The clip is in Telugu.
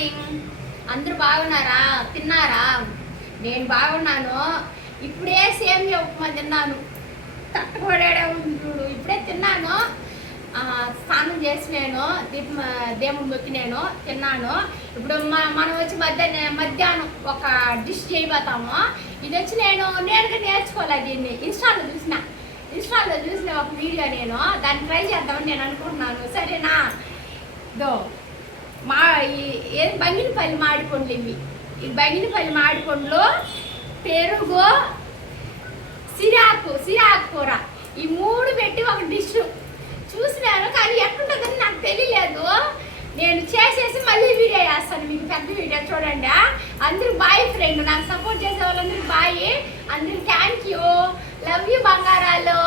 మార్నింగ్. అందరూ బాగున్నారా? తిన్నారా? నేను బాగున్నాను. ఇప్పుడే సేమియా ఉప్మా తిన్నాను. తట్టుకోడాడే ఉంది చూడు. ఇప్పుడే తిన్నాను. స్నానం చేసి నేను దేవుడు మొక్కి నేను తిన్నాను. ఇప్పుడు మనం వచ్చి మధ్యాహ్నం ఒక డిష్ చేయబోతాము. ఇది వచ్చి నేనుగా నేర్చుకోలేదు. దీన్ని ఇన్స్టాలో చూసిన ఒక వీడియో. నేను దాన్ని ట్రై చేద్దామని నేను అనుకుంటున్నాను. సరేనా? బంగినపల్లి మామిడిపండ్లు ఇవి. ఈ బంగినపల్లి మామిడిపండ్లు, పెరుగు, సిరాకు కూర, ఈ 3 పెట్టి ఒక డిష్ చూసినాను. కానీ ఎట్లుంటుందని నాకు తెలియలేదు. నేను చేసేసి మళ్ళీ వీడియో చేస్తాను మీకు, పెద్ద వీడియో చూడండి. అందరూ బాయ్ ఫ్రెండ్, నాకు సపోర్ట్ చేసే వాళ్ళందరూ బాయ్. అందరూ థ్యాంక్ యూ, లవ్ యూ బంగారాలు.